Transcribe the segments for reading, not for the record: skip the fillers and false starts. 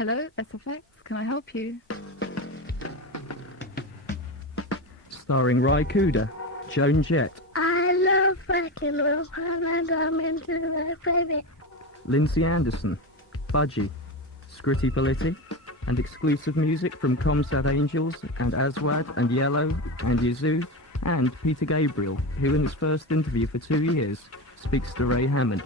Hello, SFX, can I help you? Starring Cooder, Joan, Jett, I love working with her and I'm into my baby. Lindsay Anderson, Budgie, Scritti and exclusive music from Comsat Angels and Aswad and Yello and Yazoo and Peter Gabriel, who in his first interview for 2 years speaks to Ray Hammond.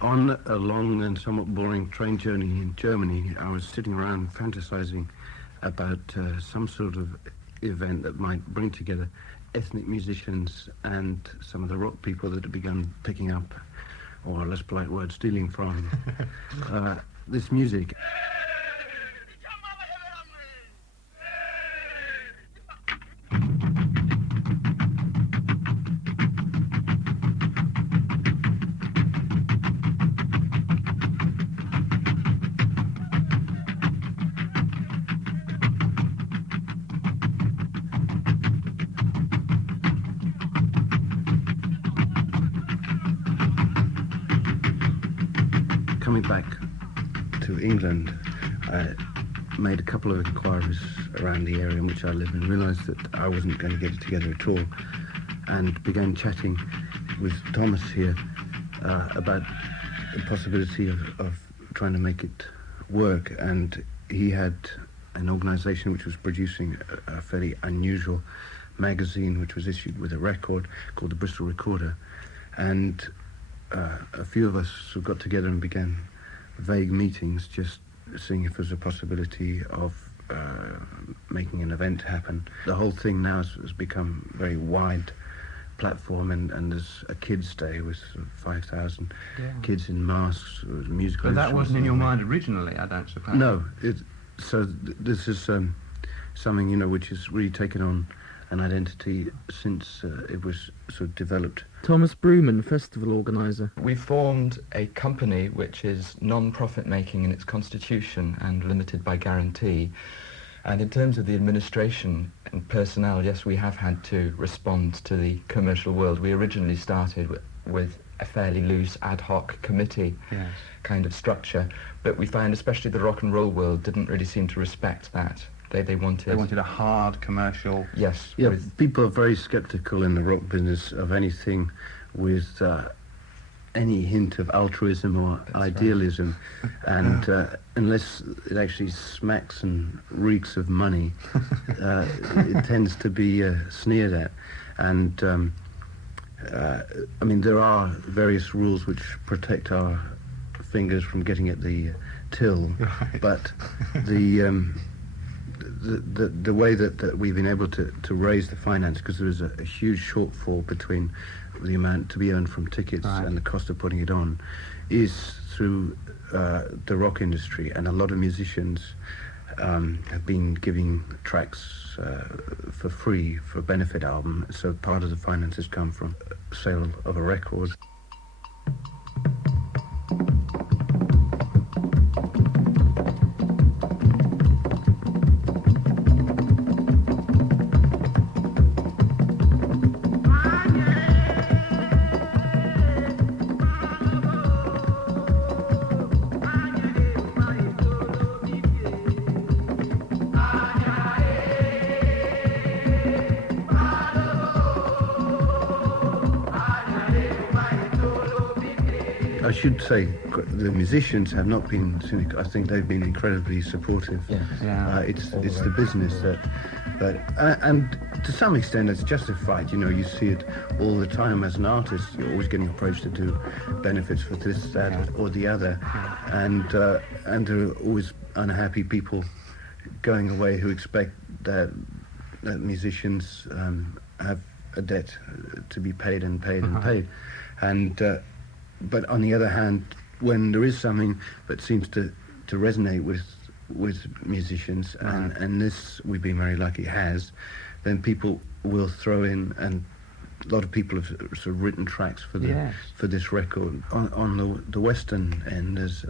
On a long and somewhat boring train journey in Germany, I was sitting around fantasizing about some sort of event that might bring together ethnic musicians and some of the rock people that had begun picking up, or less polite word, stealing from this music. Coming back to England, I made a couple of inquiries around the area in which I live and realised that I wasn't going to get it together at all, and began chatting with Thomas here about the possibility of trying to make it work. And he had an organisation which was producing a fairly unusual magazine which was issued with a record called the Bristol Recorder, and a few of us sort of got together and began vague meetings, just seeing if there's a possibility of making an event happen. The whole thing now has become a very wide platform, and there's a kids' day with sort of 5,000 kids in masks, musical. But that wasn't in your mind originally, I don't suppose. No, this is something, you know, which has really taken on an identity since it was sort of developed. Thomas Brewman, festival organiser. We formed a company which is non-profit making in its constitution and limited by guarantee. And in terms of the administration and personnel, yes, we have had to respond to the commercial world. We originally started with a fairly loose ad hoc committee kind of structure, but we found especially the rock and roll world didn't really seem to respect that. They wanted a hard commercial... Yes. Yeah, people are very sceptical in the rock business of anything with any hint of altruism or idealism. Right. And unless it actually smacks and reeks of money, it tends to be sneered at. And, I mean, there are various rules which protect our fingers from getting at the till, but the way that we've been able to raise the finance, because there is a huge shortfall between the amount to be earned from tickets and the cost of putting it on, is through the rock industry. And a lot of musicians have been giving tracks for free for a benefit album, so part of the finances come from sale of a record. I should say the musicians have not been cynical. I think they've been incredibly supportive. It's the business and to some extent it's justified. You know, you see it all the time as an artist. You're always getting approached to do benefits for this, that, or the other, and there are always unhappy people going away who expect that musicians have a debt to be paid and paid and paid, and. But on the other hand, when there is something that seems to resonate with musicians, and this we've been very lucky has, then people will throw in, and a lot of people have sort of written tracks for this record. On the western end, there's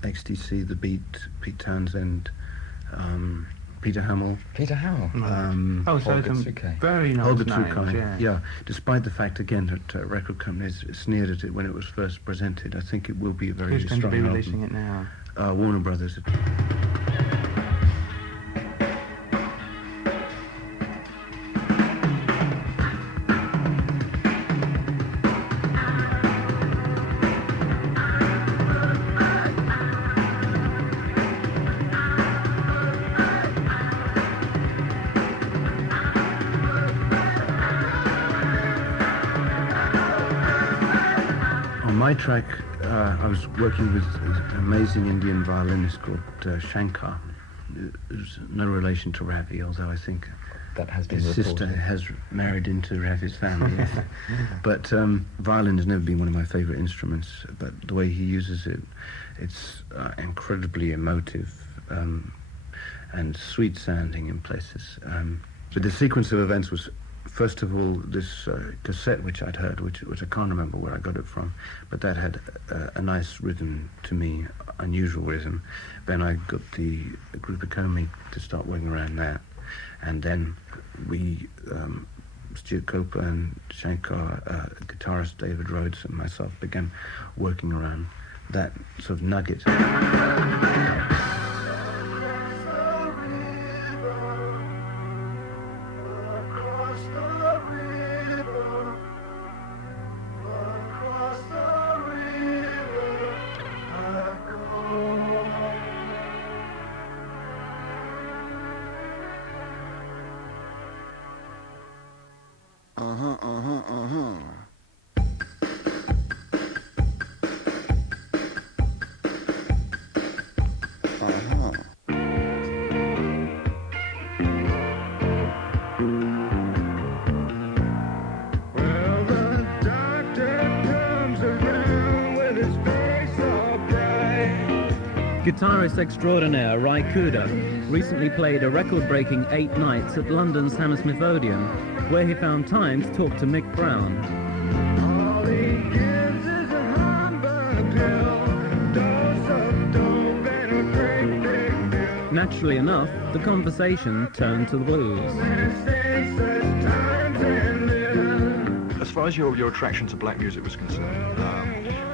XTC, The Beat, Pete Townsend, Peter Hamill. Peter Howell. So Holger some Tsuke. very nice Holger names, Tsuke, yeah. Despite the fact, again, that record companies sneered at it when it was first presented, I think it will be a very Who's going strong to be album. releasing it now? Warner Brothers. My track, I was working with an amazing Indian violinist called Shankar. There's no relation to Ravi, although I think That has been his reported. sister has married into Ravi's family. But violin has never been one of my favourite instruments, but the way he uses it, it's incredibly emotive and sweet sounding in places. But the sequence of events was, first of all, this cassette which I'd heard, which I can't remember where I got it from, but that had a nice rhythm to me, unusual rhythm. Then I got the group of Comey to start working around that, and then we, Stuart Coper and Shankar, guitarist David Rhodes and myself began working around that sort of nugget. Guitarist extraordinaire Ry Cooder recently played a record-breaking 8 nights at London's Hammersmith Odeon, where he found time to talk to Mick Brown. Naturally enough, the conversation turned to the blues. As far as your attraction to black music was concerned,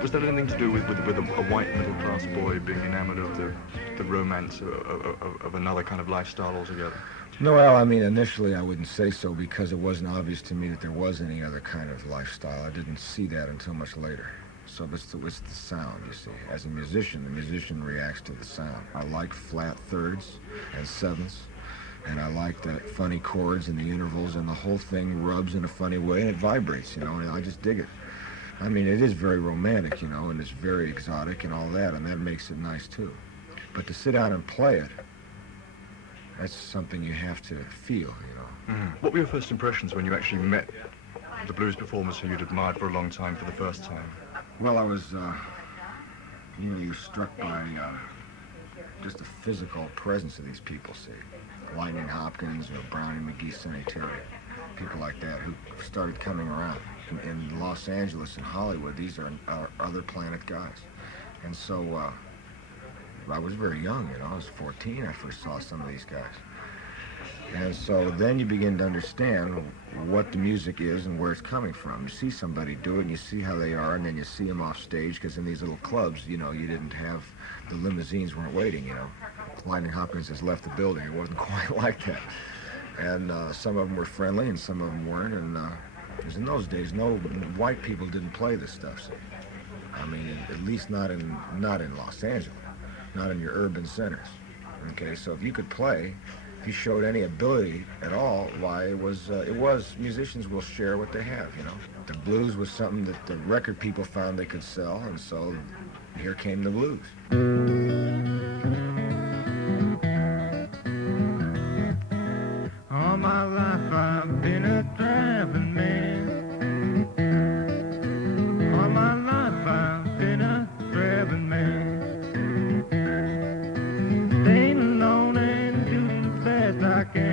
was that anything to do with a white middle-class boy being enamored of the romance of another kind of lifestyle altogether? No, well, I mean, initially I wouldn't say so because it wasn't obvious to me that there was any other kind of lifestyle. I didn't see that until much later. So it's the sound, you see. As a musician, the musician reacts to the sound. I like flat thirds and sevenths, and I like that funny chords and the intervals, and the whole thing rubs in a funny way, and it vibrates, you know, and I just dig it. I mean, it is very romantic, you know, and it's very exotic and all that, and that makes it nice, too. But to sit down and play it, that's something you have to feel, you know. Mm. What were your first impressions when you actually met the blues performers who you'd admired for a long time for the first time? Well, I was, you know, you're struck by just the physical presence of these people, see. Lightning Hopkins or Brownie McGee Sanitary, people like that who started coming around. In Los Angeles and Hollywood, these are other planet guys. And so I was very young, you know, I was 14, I first saw some of these guys. And so then you begin to understand what the music is and where it's coming from. You see somebody do it and you see how they are, and then you see them off stage, because in these little clubs, you know, you didn't have, the limousines weren't waiting, you know. Lightning Hopkins has left the building. It wasn't quite like that. And some of them were friendly and some of them weren't, and because in those days, no white people didn't play this stuff, see. I mean, at least not in Los Angeles, not in your urban centers. Okay, so if you could play, if you showed any ability at all, why it was musicians will share what they have, you know. The blues was something that the record people found they could sell, and so here came the blues. All my life I've been a traveling man. All my life I've been a traveling man. Staying alone and doing the best I can.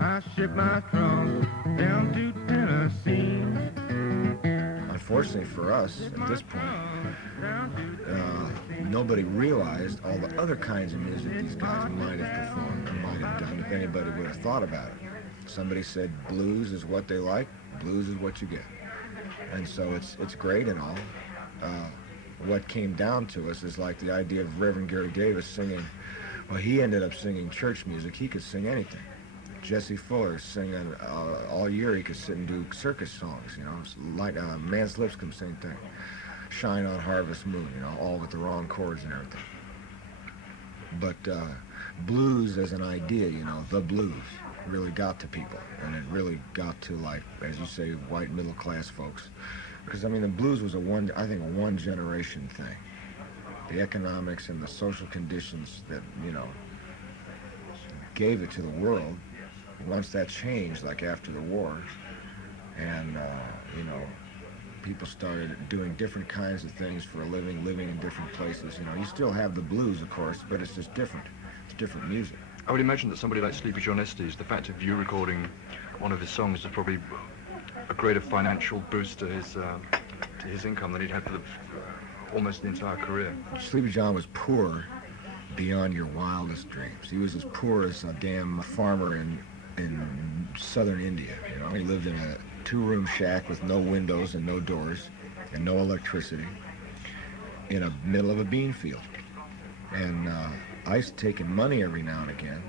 I ship my trunk down to Tennessee. My unfortunately for us, at this point, nobody realized all the other kinds of music these guys might have performed or might have done if anybody would have thought about it. Somebody said blues is what they like, blues is what you get. And so it's great and all. What came down to us is like the idea of Reverend Gary Davis singing. Well, he ended up singing church music. He could sing anything. Jesse Fuller singing all year. He could sit and do circus songs, you know, like Man's Lipscomb, same thing. Shine on Harvest Moon, you know, all with the wrong chords and everything. But blues as an idea, you know, the blues really got to people, and it really got to, like, as you say, white middle class folks. Because I mean, the blues was a one generation thing. The economics and the social conditions that, you know, gave it to the world. Once that changed, like after the war, and you know, people started doing different kinds of things for a living in different places. You know, you still have the blues, of course, but it's just different. It's different music. I would imagine that somebody like Sleepy John Estes, the fact of you recording one of his songs is probably a greater financial boost to his income than he'd had for almost the entire career. Sleepy John was poor beyond your wildest dreams. He was as poor as a damn farmer in southern India. You know, he lived in a two-room shack with no windows and no doors and no electricity in the middle of a bean field. And I used to take in money every now and again,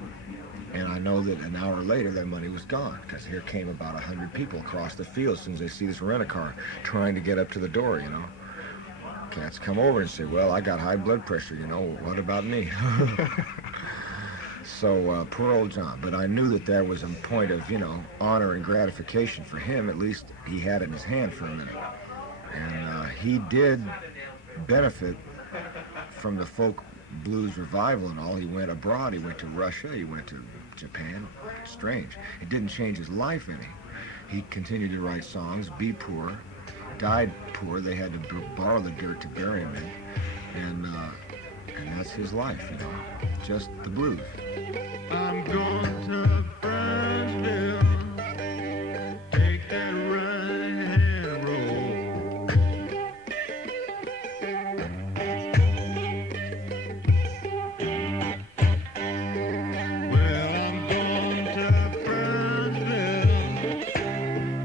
and I know that an hour later that money was gone, because here came about 100 people across the field as soon as they see this rent-a-car trying to get up to the door, you know. Cats come over and say, well, I got high blood pressure, you know, what about me? So, poor old John. But I knew that there was a point of, you know, honor and gratification for him. At least he had it in his hand for a minute. And he did benefit from the folk blues revival and all. He went abroad. He went to Russia. He went to Japan. Strange. It didn't change his life any. He continued to write songs, be poor, died poor. They had to borrow the dirt to bury him in. And that's his life, you know, just the blues. I'm going to Brownsville, take that right-hand road. Well, I'm going to Brownsville,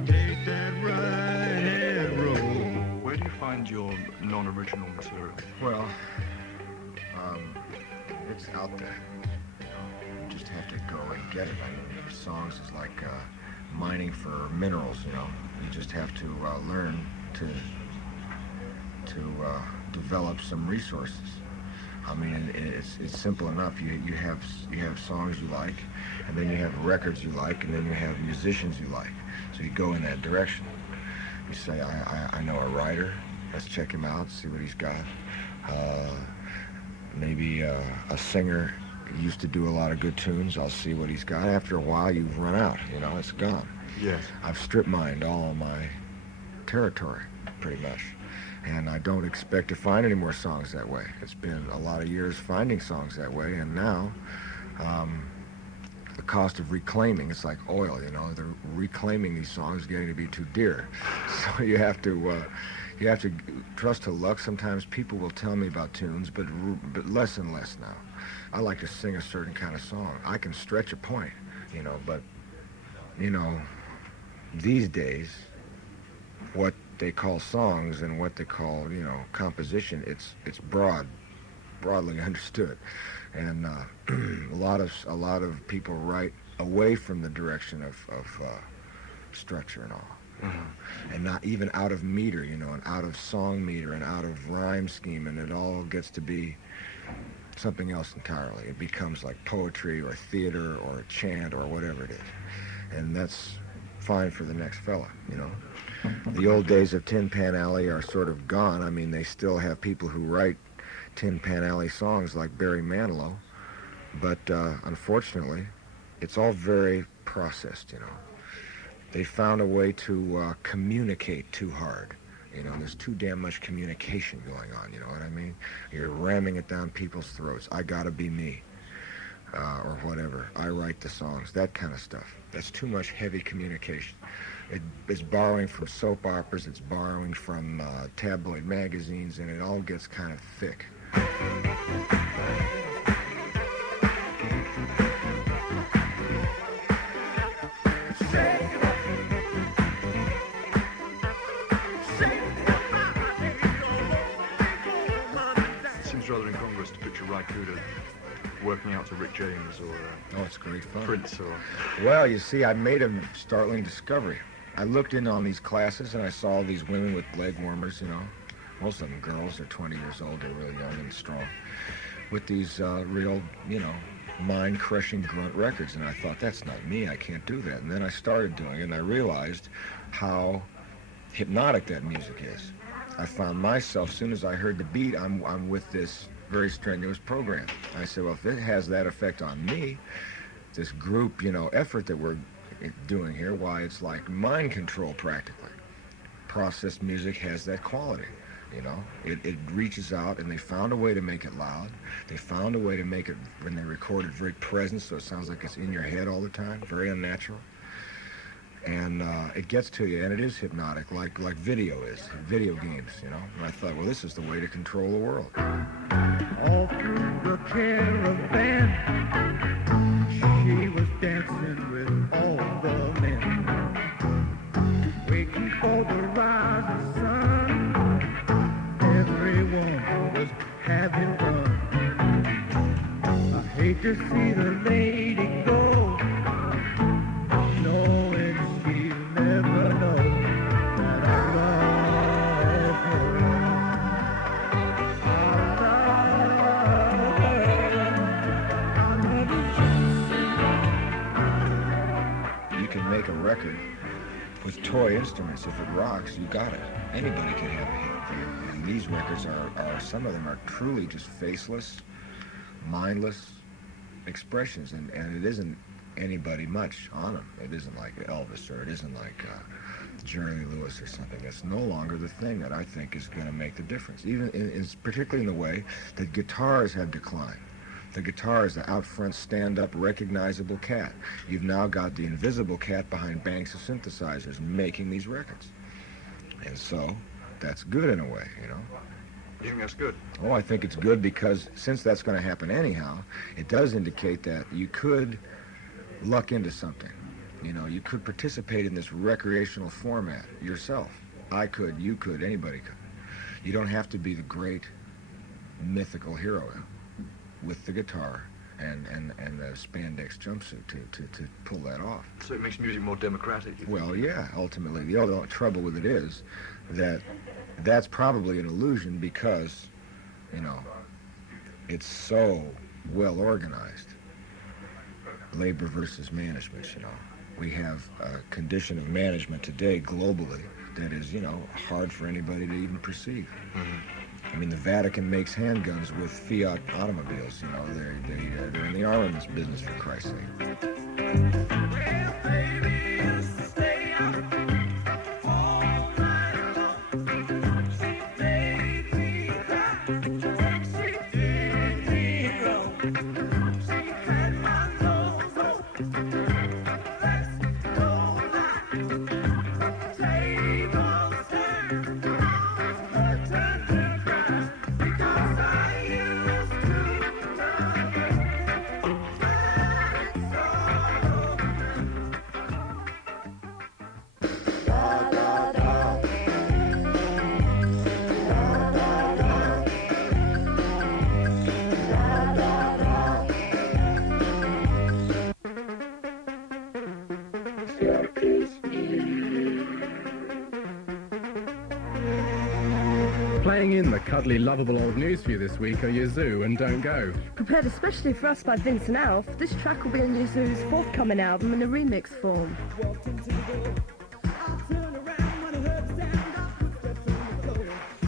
take that right-hand road. Where do you find your non-original material? Well, it's out there. You know, you just have to go and get it. I mean, songs is like mining for minerals. You know, you just have to learn to develop some resources. I mean, it's simple enough. You have songs you like, and then you have records you like, and then you have musicians you like. So you go in that direction. You say, I know a writer. Let's check him out, see what he's got. Maybe a singer used to do a lot of good tunes. I'll see what he's got. After a while, you've run out. You know, it's gone. Yes. I've strip mined all my territory, pretty much. And I don't expect to find any more songs that way. It's been a lot of years finding songs that way, and now the cost of reclaiming, it's like oil, you know. They're reclaiming these songs getting to be too dear. So you have to trust to luck. Sometimes people will tell me about tunes, but less and less now. I like to sing a certain kind of song. I can stretch a point, you know, but, you know, these days, what they call songs and what they call, you know, composition, it's broadly understood. And a lot of people write away from the direction of structure and all. Mm-hmm. And not even out of meter, you know, and out of song meter and out of rhyme scheme, and it all gets to be something else entirely. It becomes like poetry or theater or a chant or whatever it is. And that's fine for the next fella, you know. The old days of Tin Pan Alley are sort of gone. I mean, they still have people who write Tin Pan Alley songs like Barry Manilow, but unfortunately, it's all very processed, you know. They found a way to communicate too hard. You know, there's too damn much communication going on, you know what I mean? You're ramming it down people's throats. I gotta be me, or whatever. I write the songs, that kind of stuff. That's too much heavy communication. It's borrowing from soap operas, it's borrowing from tabloid magazines, and it all gets kind of thick. It seems rather incongruous to picture Cooder working out to Rick James or Oh, it's great fun. Prince or... Well, you see, I made a startling discovery. I looked in on these classes and I saw these women with leg warmers, you know. Most of them girls, they're 20 years old, they're really young and strong. With these real, you know, mind-crushing grunt records. And I thought, that's not me, I can't do that. And then I started doing it and I realized how hypnotic that music is. I found myself, as soon as I heard the beat, I'm with this very strenuous program. I said, well, if it has that effect on me, this group, you know, effort that we're doing here, why, it's like mind control practically. Processed music has that quality, you know. It reaches out, and they found a way to make it loud. They found a way to make it, when they recorded, very present, so it sounds like it's in your head all the time, very unnatural. And it gets to you, and it is hypnotic, like video is, video games, you know. And I thought, well, this is the way to control the world. All through the caravan, she was dancing with all the men, waiting for the rising sun. Everyone was having fun. I hate to see the lady go, knowing she'll never know that I love her. You can make a record with toy instruments. If it rocks, you got it. Anybody can have a hit. And these records are some of them are truly just faceless, mindless expressions, and it isn't anybody much on them. It isn't like Elvis, or it isn't like Jerry Lee Lewis or something. It's no longer the thing that I think is going to make the difference, even particularly in the way that guitars have declined. The guitar is the out front, stand-up, recognizable cat. You've now got the invisible cat behind banks of synthesizers making these records. And so, that's good in a way, you know. You think that's good? Oh, I think it's good because since that's going to happen anyhow, it does indicate that you could luck into something. You know, you could participate in this recreational format yourself. I could, you could, anybody could. You don't have to be the great mythical hero with the guitar and the spandex jumpsuit to pull that off. So it makes music more democratic? Well, yeah, ultimately. The other trouble with it is that that's probably an illusion because, you know, it's so well organized. Labor versus management, you know. We have a condition of management today globally that is, you know, hard for anybody to even perceive. Mm-hmm. I mean, the Vatican makes handguns with Fiat automobiles, you know. They're in the armaments business, for Christ's sake. Playing in the cuddly, lovable old news for you this week are Yazoo and Don't Go. Prepared especially for us by Vince and Alf, this track will be on Yazoo's forthcoming album in a remix form.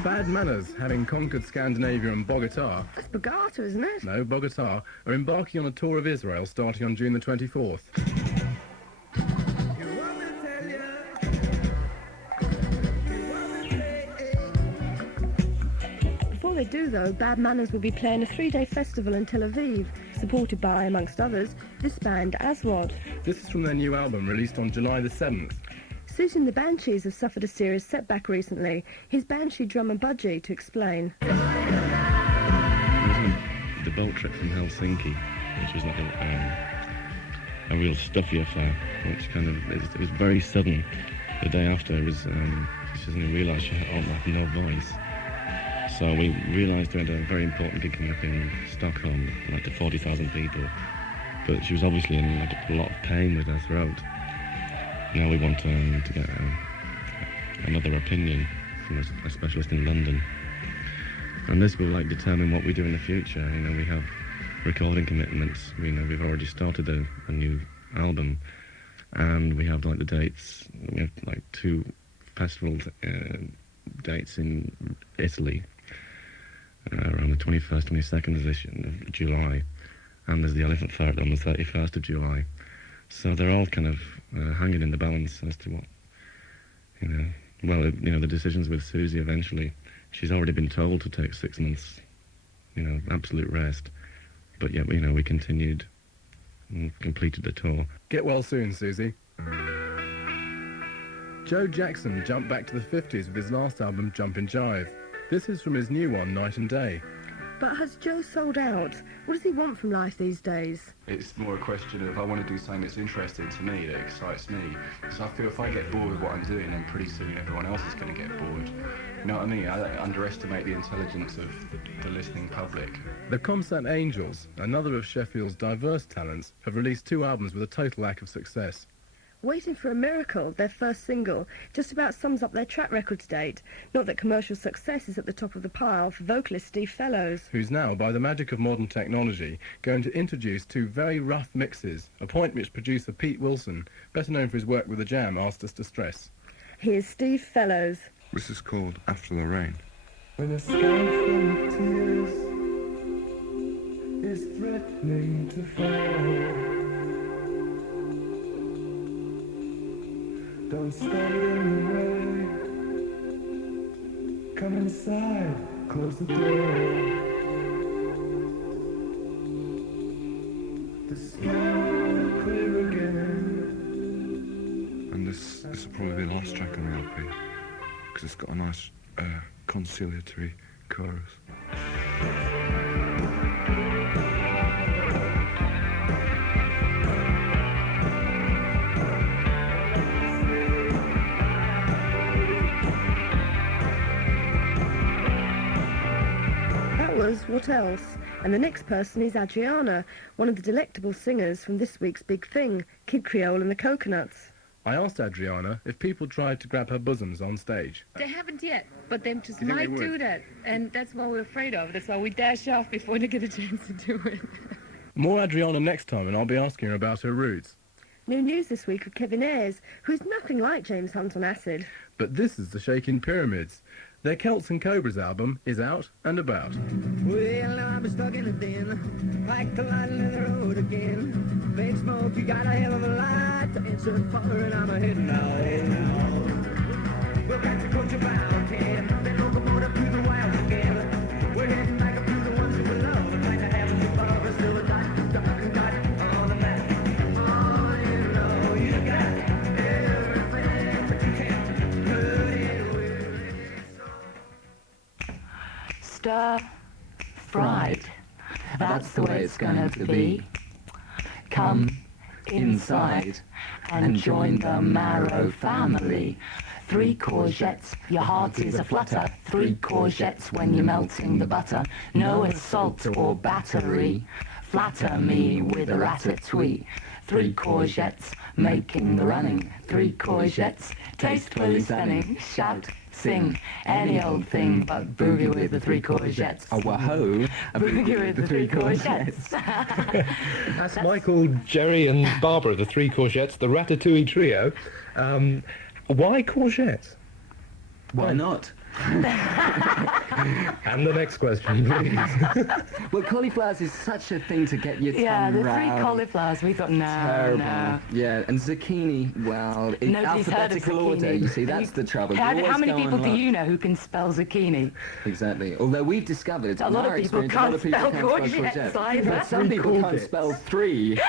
Bad Manners, having conquered Scandinavia and Bogota. That's Bogota, isn't it? No, Bogota, are embarking on a tour of Israel starting on June the 24th. Before they do, though, Bad Manners will be playing a 3-day festival in Tel Aviv, supported by, amongst others, this band, Aswad. This is from their new album, released on July the 7th. Susie and the Banshees have suffered a serious setback recently. Here's Banshee drummer Budgie to explain. It was the boat trip from Helsinki, which was like a real stuffy affair, which kind of, it was very sudden. The day after, it was, she suddenly realised she had no voice. So we realised we had a very important gig coming up in Stockholm, like to 40,000 people. But she was obviously in like a lot of pain with her throat. Now we want to get another opinion from a specialist in London. And this will like determine what we do in the future. You know, we have recording commitments. You know, we've already started a new album, and we have like the dates. We have like 2 festival dates in Italy around the 21st, 22nd of July, and there's the Elephant Fair on the 31st of July. So they're all kind of hanging in the balance as to what, you know. Well, you know, the decisions with Susie eventually. She's already been told to take 6 months, you know, absolute rest. But yet, you know, we continued and completed the tour. Get well soon, Susie. Joe Jackson jumped back to the 50s with his last album, Jumpin' Jive. This is from his new one, Night and Day. But has Joe sold out? What does he want from life these days? It's more a question of I want to do something that's interesting to me, that excites me. Because I feel if I get bored with what I'm doing, then pretty soon everyone else is going to get bored. You know what I mean? I underestimate the intelligence of the listening public. The Comsat Angels, another of Sheffield's diverse talents, have released 2 albums with a total lack of success. Waiting for a Miracle, their first single, just about sums up their track record to date. Not that commercial success is at the top of the pile for vocalist Steve Fellows, who's now, by the magic of modern technology, going to introduce 2 very rough mixes, a point which producer Pete Wilson, better known for his work with The Jam, asked us to stress. Here's Steve Fellows. This is called After the Rain. When a sky full of tears is threatening to fall, don't stand in the way. Come inside, close the door. The sky will clear again. And this will probably be the last track on the LP, because it's got a nice conciliatory chorus. What else? And the next person is Adriana, one of the delectable singers from this week's big thing, Kid Creole and the Coconuts. I asked Adriana if people tried to grab her bosoms on stage. They haven't yet, but they just You think might they would? do that. And that's what we're afraid of. That's why we dash off before they get a chance to do it. More Adriana next time, and I'll be asking her about her roots. New news this week of Kevin Ayres, who's nothing like James Hunt on acid. But this is the Shaking Pyramids. Their Celts and Cobras album is out and about. Well, now I'm stuck in a den, like the light in the road again. Big smoke, you got a hell of a light to answer the fire, and I'm heading out. We're back to Coach about 10, then locomotive through the wild again. We're heading back up to the ones that we love, and like to have them above, but still a dot, duck and dot on the map. Oh, you know you got everything, but you can't put it away. Stir fried. That's the way it's gonna be. Come inside and join the Marrow family. 3 courgettes, your heart is a flutter. 3 courgettes when you're melting the butter. No assault or battery. Flatter me with a ratatouille. 3 courgettes making the running. 3 courgettes tastefully stunning. Shout, sing, any old thing, but boogie with the 3 courgettes. Oh, wahoo! Boogie with the 3 courgettes. That's Michael, Jerry and Barbara, the 3 Courgettes, the Ratatouille Trio. Why courgettes? Why not? And the next question, please. Well, cauliflowers is such a thing to get your tongue Yeah, the three round. cauliflowers, we thought, no, Terrible. no. Yeah, and zucchini, well, in Nobody's heard of alphabetical order, zucchini. you see, that's the trouble. You How always many go people on do luck. you know who can spell zucchini? Exactly. Although we've discovered, A in lot our of people experience, a lot can't of people spell can't spell courgettes courgette. either. But some people can't spell three.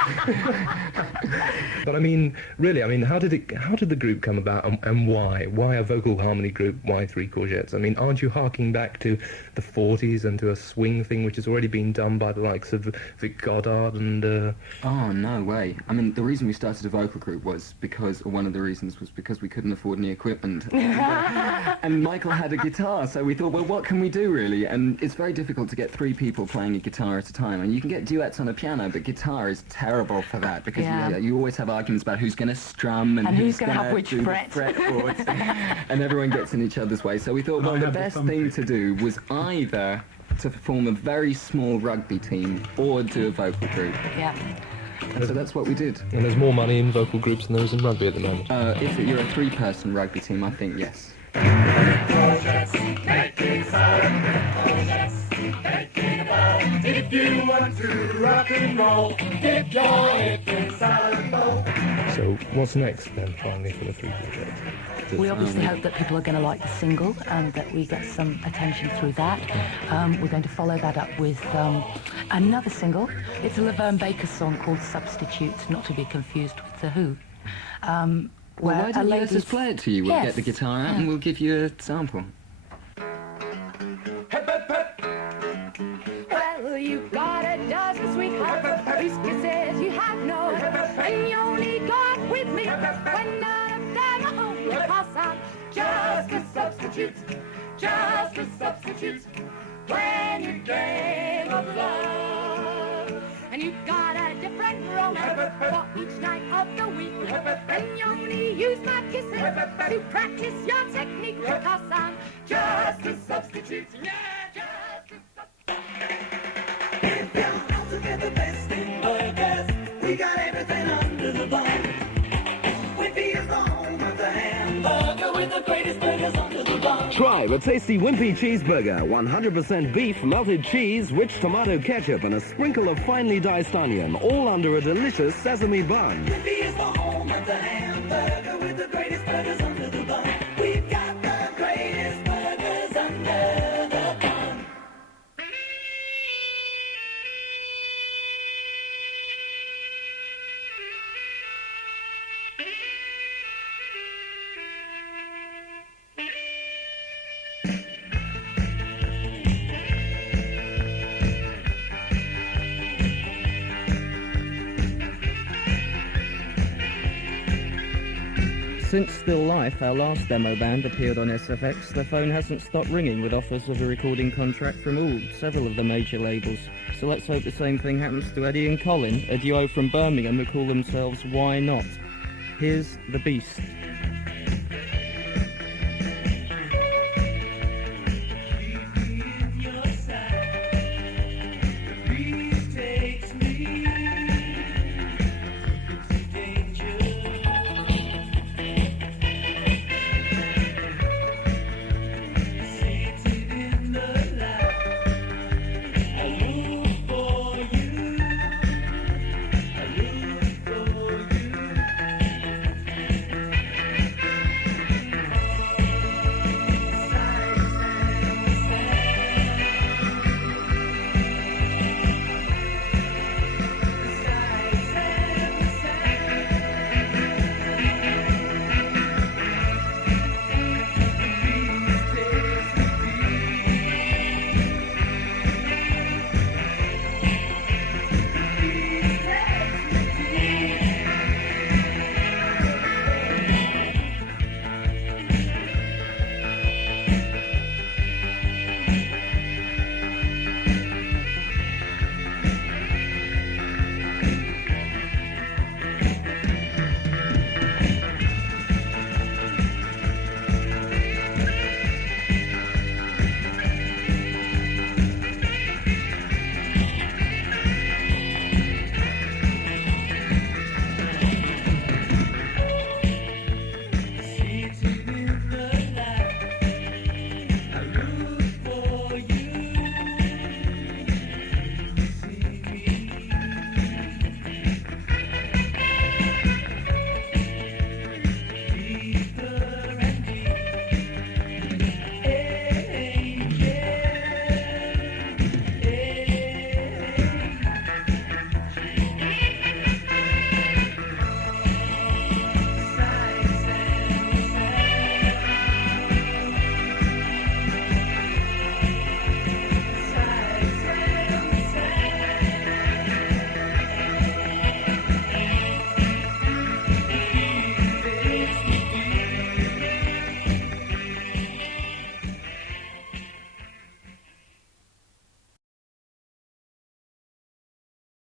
But I mean, really, I mean, how did the group come about, and why? Why a vocal harmony group? Why Three Courgettes? I mean, aren't you harking back to the 40s and to a swing thing which has already been done by the likes of Vic Goddard and... Oh, no way. I mean, the reason we started a vocal group was because, or one of the reasons was because we couldn't afford any equipment. And Michael had a guitar, so we thought, well, what can we do, really? And it's very difficult to get three people playing a guitar at a time. And you can get duets on a piano, but guitar is terrible for that, because you always have arguments about who's going to strum and who's going to have which do fret. the fretboards. And everyone gets in each other's way. So we thought, well, the best thing to do was either to form a very small rugby team or do a vocal group. Yeah. And so that's what we did. And there's more money in vocal groups than there is in rugby at the moment. If you're a three-person rugby team, I think yes. If you want to rock and roll, get your head inside the boat. So what's next then, finally, for the Three Courgettes? We obviously hope that people are going to like the single and that we get some attention through that. We're going to follow that up with another single. It's a Laverne Baker song called Substitutes, not to be confused with The Who. Well, why don't you let us play it to you? We'll get the guitar out and we'll give you a sample. Well, you got a dozen sweethearts whose kisses you have known, and you only got with me when none of them are home. Because I'm just a substitute, just a substitute when you game of love. And you got a different romance for each night of the week, and you only use my kisses to practice your technique. Because I'm just a substitute, yeah, just a substitute. If you're out to get the best in burgers, we got everything under the bun. Wimpy is the home of the hamburger with the greatest burgers under the bun. Try the tasty Wimpy cheeseburger, 100% beef, melted cheese, rich tomato ketchup, and a sprinkle of finely diced onion, all under a delicious sesame bun. Wimpy is the home of the hamburger with the greatest burgers under the bun. We've got the greatest burgers under the bun. Since Still Life, our last demo band, appeared on SFX, the phone hasn't stopped ringing with offers of a recording contract from several of the major labels. So let's hope the same thing happens to Eddie and Colin, a duo from Birmingham who call themselves Why Not. Here's The Beast.